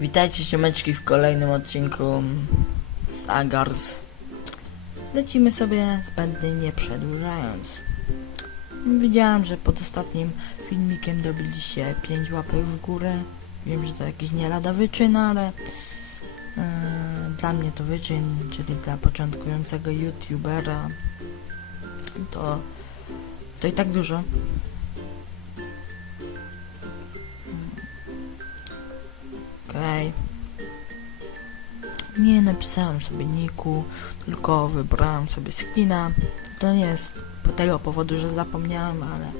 Witajcie siemeczki w kolejnym odcinku z Agars. Lecimy sobie zbędnie nie przedłużając. Widziałem, że pod ostatnim filmikiem dobiliście 5 łapek w górę. Wiem, że to jakiś nie lada wyczyn, ale yy, dla mnie to wyczyn, czyli dla początkującego youtubera to, to i tak dużo. Okej. Nie napisałem sobie niku, tylko wybrałem sobie skina. To nie jest tego powodu, że zapomniałem, ale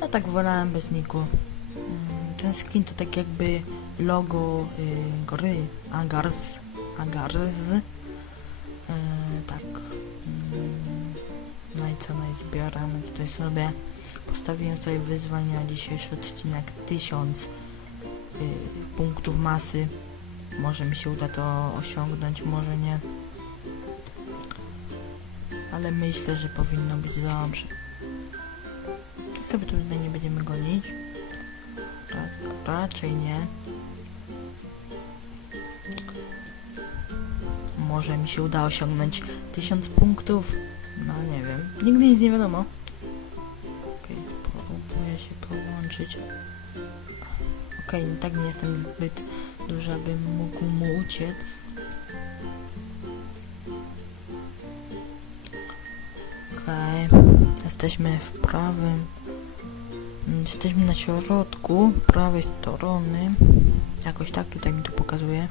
no tak wolałem bez niku. Mm, Ten skin to tak jakby logo y, gry Agars. Agars. Y, tak. Mm, No i co, no i zbieramy tutaj sobie. Postawiłem sobie wyzwanie na dzisiejszy odcinek 1000 y, punktów masy. Może mi się uda to osiągnąć, może nie. Ale myślę, że powinno być dobrze. Sobie tu tutaj nie będziemy gonić. Ra raczej nie. Może mi się uda osiągnąć 1000 punktów. No nie wiem. Nigdy nic nie wiadomo. Okej, próbuję się połączyć. Okej, okay, tak nie jestem zbyt duży, abym mógł mu uciec. Okej, okay. jesteśmy w prawym. Jesteśmy na środku prawej strony. Jakoś tak tutaj mi tu pokazuje.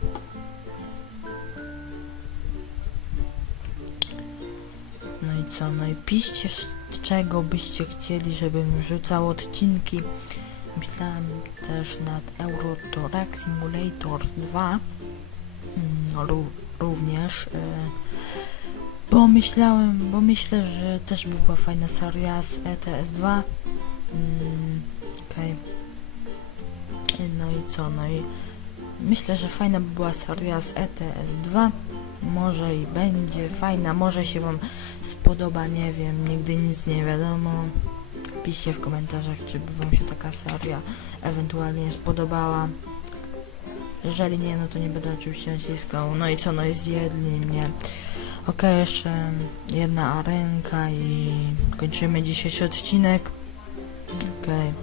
No i co? No i piszcie z czego byście chcieli, żebym rzucał odcinki. Myślałem też nad Euro Truck Simulator 2 mm, ró- również e, bo myślałem, bo myślę, że też by była fajna seria z ETS 2 mm, okej. No i co, no i myślę, że fajna by była seria z ETS 2 może i będzie fajna, może się wam spodoba, nie wiem, nigdy nic nie wiadomo Piszcie w komentarzach, czy by wam się taka seria ewentualnie spodobała. Jeżeli nie, no to nie będę oczywiście naciskał. No i co, no i zjedli mnie. Okej, jeszcze jedna arenka i kończymy dzisiejszy odcinek. Okej.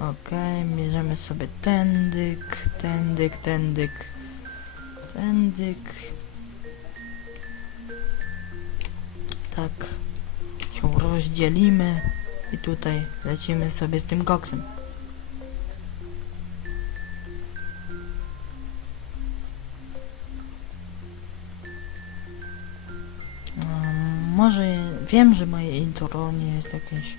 Okej, bierzemy sobie tędyk, tędyk, tędyk, tędyk. Tak się rozdzielimy i tutaj lecimy sobie z tym koksem. Może wiem, że moje intro nie jest jakieś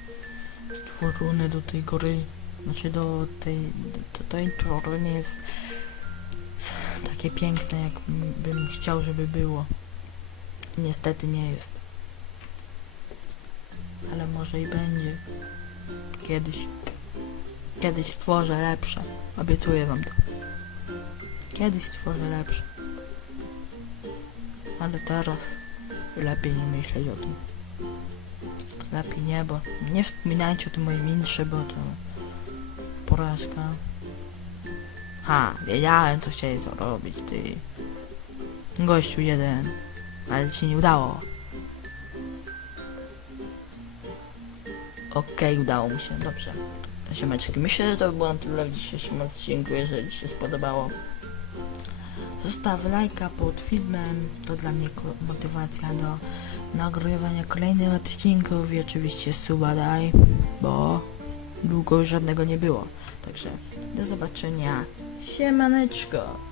stworzone do tej gry, znaczy do tej, to, to intro nie jest takie piękne, jak bym chciał, żeby było. Niestety nie jest ale może i będzie. Kiedyś. Kiedyś stworzę lepsze. Obiecuję wam to. Kiedyś stworzę lepsze. Ale teraz lepiej nie myśleć o tym. Lepiej nie, bo nie wspominajcie o tym moim intrze, bo to porażka. Ha, wiedziałem co chcieli zrobić, ty. Gościu jeden. Ale ci się nie udało. Okej, udało mi się, dobrze. Siemeczki, myślę, że to by było na tyle w dzisiejszym odcinku, jeżeli się spodobało. Zostaw lajka pod filmem, to dla mnie motywacja do nagrywania kolejnych odcinków i oczywiście suba daj, bo długo już żadnego nie było. Także do zobaczenia, siemaneczko!